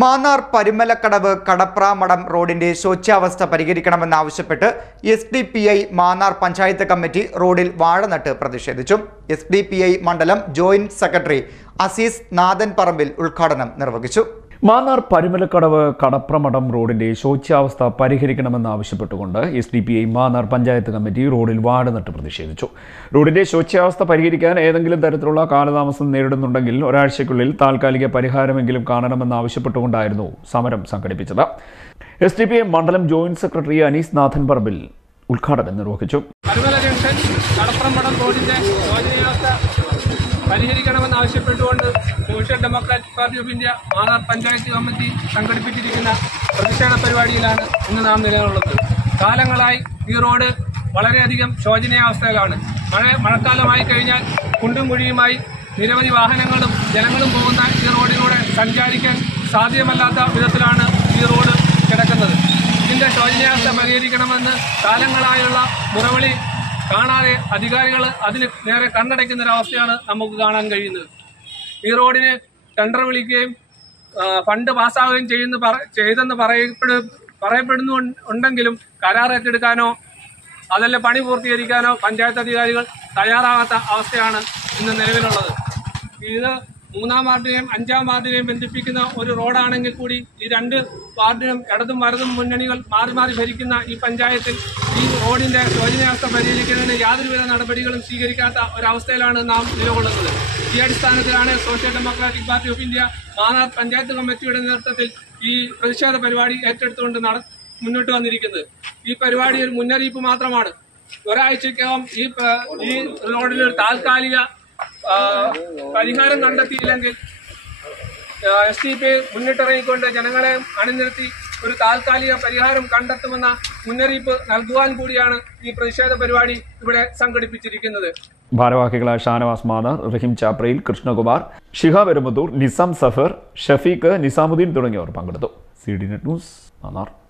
മാന്നാർ പരുമലക്കടവ് കടപ്രാമടം റോഡിന്റെ ശോച്യാവസ്ഥ പരിഹരിക്കണമെന്നാവശ്യപ്പെട്ട് SDPI Mannar panchayat committee റോഡിൽ വാഴനട്ട് പ്രതിഷേധിച്ചു. SDPI മണ്ഡലം ജോയിന്റ് സെക്രട്ടറി അസീസ് നാഥൻ പറമ്പിൽ ഉദ്ഘാടനം നിർവഹിച്ചു. മാന്നാർ പരുമലക്കടവ് കടപ്രമടം റോഡിന്റെ ശോച്യാവസ്ഥ പരിഹരിക്കണമെന്നാവശ്യപ്പെട്ടുകൊണ്ട് SDPI മാന്നാർ പഞ്ചായത്ത് കമ്മിറ്റി റോഡിൽ വാഴനട്ട് പ്രതിഷേധിച്ചു. റോഡിന്റെ ശോച്യാവസ്ഥ പരിഹരിക്കാൻ ഏതെങ്കിലും തരത്തിലുള്ള കാലതാമസം നേരിടുന്നുണ്ടെങ്കിൽ ഒരാഴ്ചയ്ക്കുള്ളിൽ താൽക്കാലിക പരിഹാരമെങ്കിലും കാണണമെന്നാവശ്യപ്പെട്ടുകൊണ്ടായിരുന്നു സമരം സംഘടിപ്പിച്ചത്. SDPI മണ്ഡലം ജോയിന്റ് സെക്രട്ടറി അനീസ് നാഥൻ പറമ്പിൽ ഉദ്ഘാടനം നിർവഹിച്ചു. പരിഹരിക്കണമെന്നാവശ്യപ്പെട്ടുകൊണ്ട് social democratic party of India Mannar panchayat committee സംഘടിപ്പിച്ചിരിക്കുന്ന പ്രതിഷേധ പരിപാടിയിലാണ് ഇന്ന് നാം നിലകൊള്ളുന്നത്. കാലങ്ങളായി ഈ റോഡ് വളരെയധികം ശോചനീയാവസ്ഥയിലാണ്. മഴക്കാലമായി കഴിഞ്ഞാൽ കുണ്ടും കുഴിയുമായി നിരവധി വാഹനങ്ങളും ജനങ്ങളും പോകുന്ന ഈ റോഡിലൂടെ സഞ്ചാരിക്കാൻ സാധ്യമല്ലാത്ത വിധത്തിലാണ് ഈ റോഡ് കിടക്കുന്നത്. ഇതിന്റെ ശോചനീയാവസ്ഥ പരിഹരിക്കണമെന്ന് കാലങ്ങളായുള്ള മുറവിളി കാണാതെ അധികാരികൾ അതിന് നേരെ കണ്ണടയ്ക്കുന്നൊരവസ്ഥയാണ് നമുക്ക് കാണാൻ കഴിയുന്നത്. ഈ റോഡിന് ടെൻഡർ വിളിക്കുകയും ഫണ്ട് പാസ്സാവുകയും ചെയ്തെന്ന് പറയപ്പെടുന്നുണ്ടെങ്കിലും കരാർ ഏറ്റെടുക്കാനോ അതല്ല പണി പൂർത്തീകരിക്കാനോ പഞ്ചായത്ത് അധികാരികൾ തയ്യാറാകാത്ത അവസ്ഥയാണ് ഇന്ന് നിലവിലുള്ളത്. ഇത് 3-ാം വാർഡിനെയും 5-ാം വാർഡിനെയും ബന്ധിപ്പിക്കുന്ന ഒരു റോഡാണെങ്കിൽ കൂടി ഈ 2 വാർഡിനും ഇടതും വലതും മുന്നണികൾ മാറി മാറി ഭരിക്കുന്ന ഈ പഞ്ചായത്തിൽ ഈ റോഡിന്റെ ശോചനീയാവസ്ഥ പരിഹരിക്കുന്നതിന് യാതൊരുവിധ നടപടികളും സ്വീകരിക്കാത്ത ഒരവസ്ഥയിലാണ് നാം നിലകൊള്ളുന്നത്. ഈ അടിസ്ഥാനത്തിലാണ് social democratic party of India Mannar panchayat കമ്മിറ്റിയുടെ നേതൃത്വത്തിൽ ഈ പ്രതിഷേധ പരിപാടി ഏറ്റെടുത്തുകൊണ്ട് മുന്നോട്ട് വന്നിരിക്കുന്നത്. ഈ പരിപാടി ഒരു മുന്നറിയിപ്പ് മാത്രമാണ്. ഒരാഴ്ചക്കകം ഈ റോഡിനൊരു താൽക്കാലിക പരിഹാരം കണ്ടെത്തിയില്ലെങ്കിൽ SDPI മുന്നിട്ടിറങ്ങിക്കൊണ്ട് ജനങ്ങളെ അണിനിരത്തി ഒരു താൽക്കാലിക പരിഹാരം കണ്ടെത്തുമെന്ന മുന്നറിയിപ്പ് നൽകുവാൻ കൂടിയാണ് ഈ പ്രതിഷേധ പരിപാടി ഇവിടെ സംഘടിപ്പിച്ചിരിക്കുന്നത്. ഭാരവാഹികളായ ഷാനവാസ് മാന്നാർ, റഹീം ചാപ്രയിൽ, കൃഷ്ണകുമാർ, ഷിഹാബ് എരുമത്തൂർ, നിസാം സഫർ, ഷഫീഖ്, നിസാമുദ്ദീൻ തുടങ്ങിയവർ പങ്കെടുത്തു. CDNet news Mannar.